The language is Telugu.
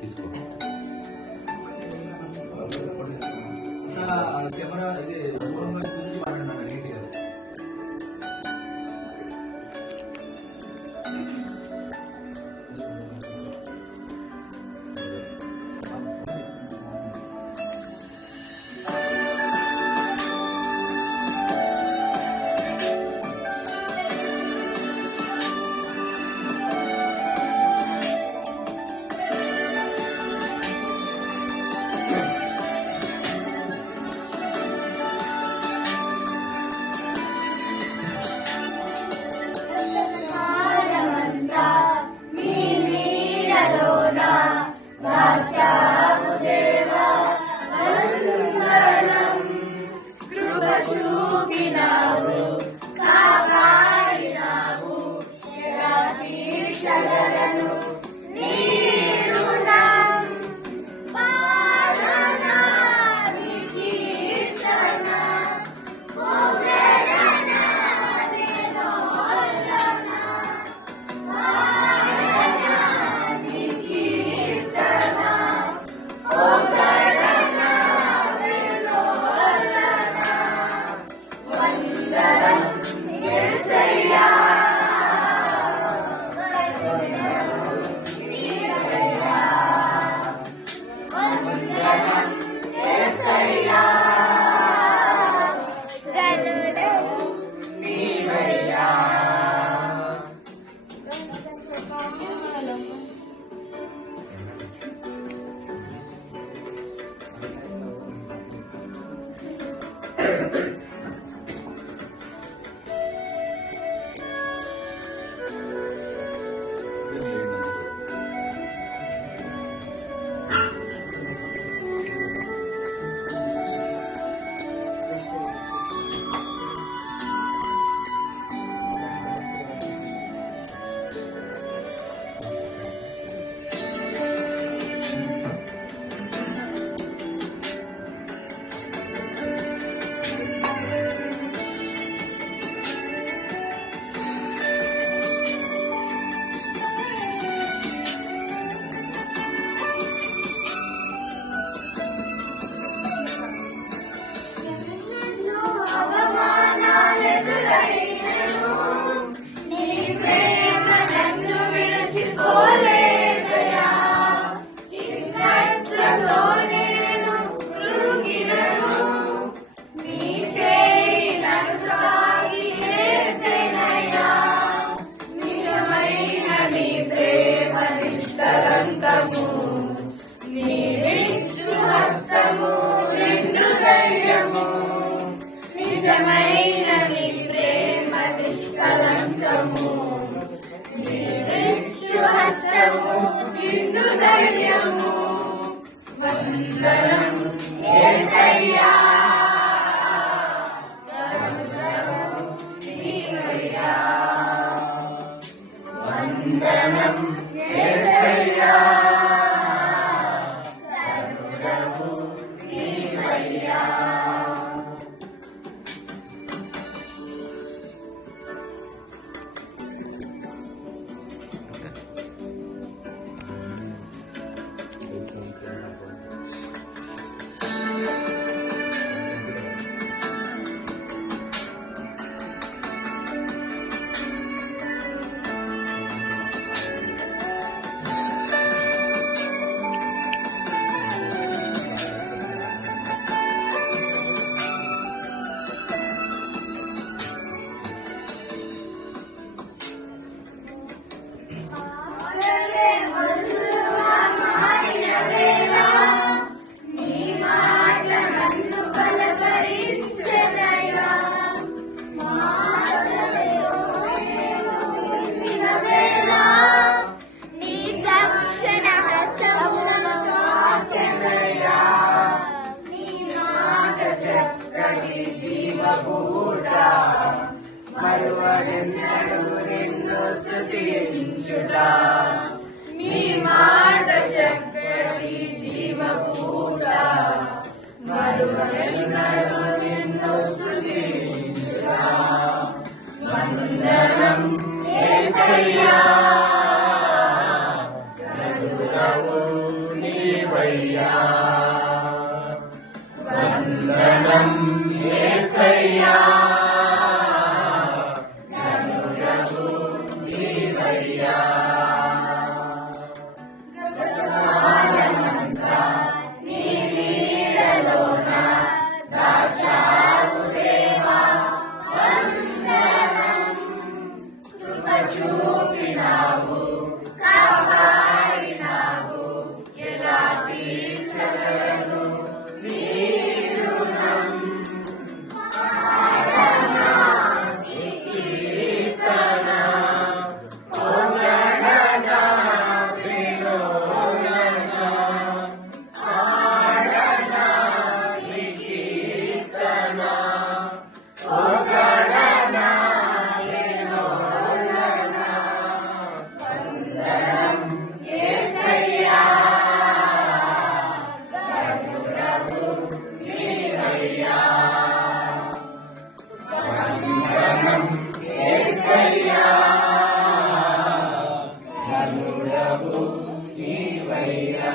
తీసుకో. కెమెరా ఇది దూరంలో చూసి మాట్లాడినా నీట్గా. నిజమైన నీ ప్రేమ నిష్కలంకము, నీరిచ్చు హస్తము నిండు ధైర్యము. వందనం యేసయ్యా, కరుణము నీవయ్యా. వందనం యేసయ్యా, కరుణము నీవయ్యా. మరువనెన్నడు నిన్ను స్తుతించుట, నీ మాట చక్కటి జీవపూట. మరువనెన్నడు నిన్ను స్తుతించుట. వందనం యేసయ్యా, కరుణవు యేసయ్యా వందనం యేసయ్యా గనుడవు నీవయ్యా గతకాలమంతా నీ నీడలోన దాచావు దేవా వందనం కృప చూపినావు కాపాడినావు ఎలా తీర్చగలను నీ రుణం ఆడనా నీ కీర్తన పొగడనా వినోదన ఆడనా నీ కీర్తన పొగడనా వినోదన వందనం యేసయ్యా గనుడవు నీవయ్యా వందనం యేసయ్యా గనుడవు నీవయ్యా